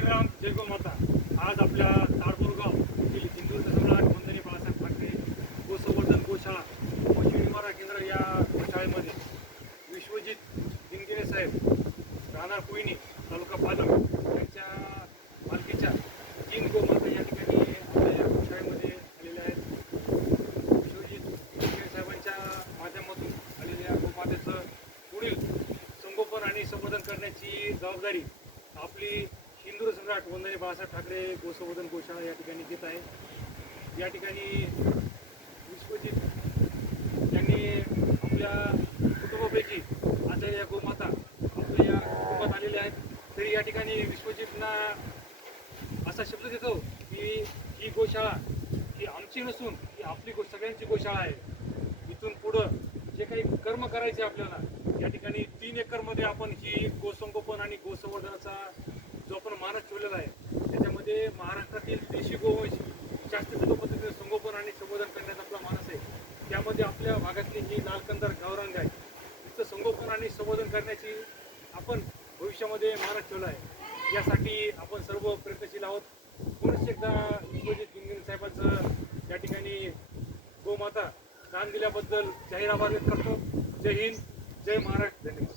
श्रीराम जयगो माता आज आपल्या तारपूरगाव येथील हिंदू सम्राट वंदनी बाळासाहेब ठाकरे गोसंवर्धन गोशाळा व शिवनिवारा केंद्र या गोशाळेमध्ये विश्वजित दिंगिरे साहेब राहणार कोयनी तालुका पालम यांच्या मालकीच्या तीन गोमाता या ठिकाणी आपल्या या गोशाळेमध्ये आलेल्या आहेत. विश्वजित दिंगिरे साहेबांच्या माध्यमातून आलेल्या गोमातेचं पुढील संगोपन आणि संवर्धन करण्याची जबाबदारी आपली हिंदू सम्राट वंदने बाळासाहेब ठाकरे गोसंवर्धन गोशाळा या ठिकाणी घेत आहे. या ठिकाणी विश्वजित यांनी आपल्या कुटुंबापैकी आचार्य या गोमाता आपल्या या कुटुंबात आलेल्या आहेत. तरी या ठिकाणी विश्वजितना असा शब्द देतो की ही गोशाळा ही आमची नसून ही आपली गो सगळ्यांची गोशाळा आहे. इथून पुढं जे काही कर्म करायचे आपल्याला या ठिकाणी तीन एकरमध्ये आपण ही गोसंगोपन आणि गोसंवर्धनाचा जो आपण मानस ठेवलेला आहे त्याच्यामध्ये महाराष्ट्रातील देशी गोवंश जास्तीत पद्धतीने संगोपन आणि संवर्धन करण्याचा आपला मानस आहे. त्यामध्ये आपल्या भागातली ही लालकंदर गावरांग आहे. तिचं संगोपन आणि संवर्धन करण्याची आपण भविष्यामध्ये मानस ठेवला आहे. यासाठी आपण सर्व प्रयत्नशील आहोत. पुनश्च एकदा विश्वजित दिंगिरे साहेबांचं या ठिकाणी गोमाता दान दिल्याबद्दल जाहीर आभार व्यक्त करतो. जय हिंद जय महाराष्ट्र. धन्यवाद.